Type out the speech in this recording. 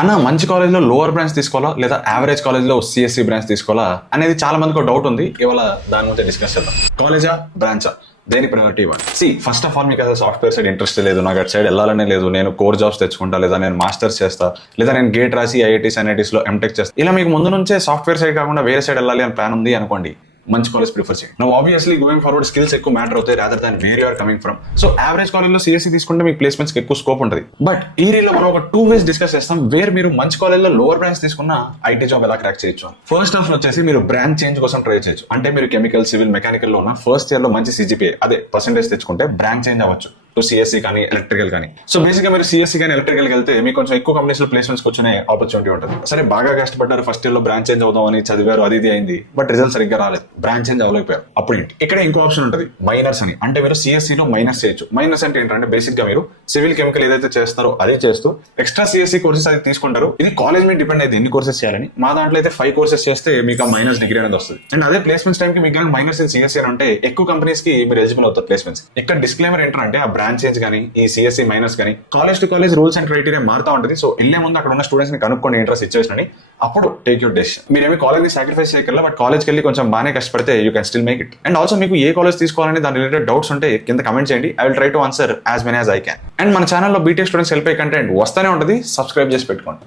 అన్న మంచి కాలేజ్లో లోవర్ బ్రాంచ్ తీసుకోవాలా లేదా యావరేజ్ కాలేజ్లో సిఎస్సి బ్రాంచ్ తీసుకోవాలా అనేది చాలా మందికి ఒక డౌట్ ఉంది. ఇవాళ దాని గురించి డిస్కస్ చేద్దాం. కాలేజా బ్రాంచా దేని ప్రయారిటీ ఇవ్వాలి? ఫస్ట్ ఆఫ్ ఆల్ మీకు అసలు సాఫ్ట్వేర్ సైడ్ ఇంట్రెస్ట్ లేదు, నాకు అటు సైడ్ వెళ్ళాలనే లేదు, నేను కోర్ జాబ్స్ తెచ్చుకుంటా, లేదా నేను మాస్టర్స్ చేస్తా, లేదా నేను గేట్ రాసి ఐఐటీస్ ఎన్ఐటీస్ లో ఎంటెక్ చేస్తా, ఇలా మీకు ముందు నుంచే సాఫ్ట్వేర్ సైడ్ కాకుండా వేరే సైడ్ వెళ్ళాలి అని ప్లాన్ ఉంది అనుకోండి, మంచి కాలేజ్ ప్రిఫర్ చేయండి. నువ్వు ఆబ్వియస్లీ గోయింగ్ ఫార్వర్డ్ స్కిల్స్ ఎక్కువ మ్యాటర్ అవుతాయి rather than where you are coming from. So average కాలేజ్లో సిఎస్సి తీసుకుంటే మీకు ప్లేస్మెంట్స్కి ఎక్కువ స్కోప్ ఉంటుంది. బట్ ఈ రీల్లో మనం ఒక 2 ways డిస్కస్ చేస్తాం వేర్ మీరు మంచి కాలేజ్లో లోవర్ బ్రాంచ్ తీసుకున్న ఐటీ జాబ్ ఎలా క్రాక్ చేయొచ్చు. ఫస్ట్ ఆఫ్ వచ్చేసి మీరు బ్రాంచ్ చేంజ్ కోసం ట్రై చేయొచ్చు. అంటే మీరు కెమికల్, సివిల్, మెకానికల్ లో ఉన్న ఫస్ట్ ఇయర్ లో మంచి సిజిపిఏ అదే పర్సెంటేజ్ తెచ్చుకుంటే బ్రాంచ్ చేంజ్ అవ్వచ్చు టు సిఎస్సి కానీ ఎలక్ట్రికల్ కానీ. సో బేసిక్ గా మీరు సిఎస్సి కానీ ఎలక్ట్రికల్ వెళ్తే మీకు కొంచెం ఎక్కువ కంపెనీస్ లో ప్లేస్మెంట్స్ వచ్చే ఆపర్చునిటీ ఉంటుంది. సరే బాగా కష్టపడ్డారు, ఫస్ట్ ఇయర్ లో బ్రాంచ్ చేంజ్ అవుదాం అని చదివారు, అది ఇది అయింది, బట్ రిజల్ట్ సరిగ్గా రాలేదు, బ్రాంచ్ చేంజ్ అవ్వలేకపోయారు. అప్పుడు ఏంటి? ఇక్కడ ఇంకో ఆప్షన్ ఉంటుంది మైనర్స్ అని. అంటే మీరు సిఎస్సి లో మైనస్ చేయొచ్చు. మైనస్ అంటే ఏంటంటే బేసిక్ గా మీరు సివిల్, కెమికల్ ఏదైతే చేస్తారో అదే చేస్తూ ఎక్స్ట్రా సిఎస్సి కోర్సెస్ అది తీసుకుంటారు. ఇది కాలేజ్ మీద డిపెండ్ అయితే ఎన్ని కోర్సెస్ చేయాలని. మా దాంట్లో అయితే 5 కోర్సెస్ చేస్తే మీకు ఆ మైనస్ డిగ్రీ అనేది వస్తుంది. అండ్ అదే ప్లేస్మెంట్స్ టైం కి మీకు మైనస్ ఇన్ సిఎస్సి అని అంటే ఎక్కువ కంపెనీస్ కి మీరు ఎలిజిబుల్ అవుతారు ప్లేస్మెంట్స్. ఇక్కడ డిస్క్లైమర్ ఏంటంటే ఆ బ్రాంచ్ చేంజ్ కానీ ఈ సిఎస్సి మైనస్ కానీ college to college rules and criteria మారుతా ఉంటుంది. సో వెళ్లే ముందు అక్కడ ఉన్న స్టూడెంట్స్ ని కనుక్కోండి ఇంట్రెస్ట్ సిచ్యువేషన్ అని, అప్పుడు టేక్ యూర్ డెసిషన్. మీరేమి కాలేజ్ ని సాక్రిఫైస్ చేయగల, బట్ కాలేజ్కి వెళ్ళి కొంచెం బాగానే కష్టపడితే you can still make it. And also మీకు ఏ కాలేజ్ తీసుకోవాలని దాని రిలేటెడ్ డౌట్స్ ఉంటే కింద కమెంట్ చేయండి. I will try to answer as many as I can. And మన ఛానల్లో బీటెక్ స్టూడెంట్స్ హెల్ప్ అయ్యే కంటెంట్ వస్తూనే ఉంటుంది, సబ్స్క్రైబ్ చేసి పెట్టుకోండి.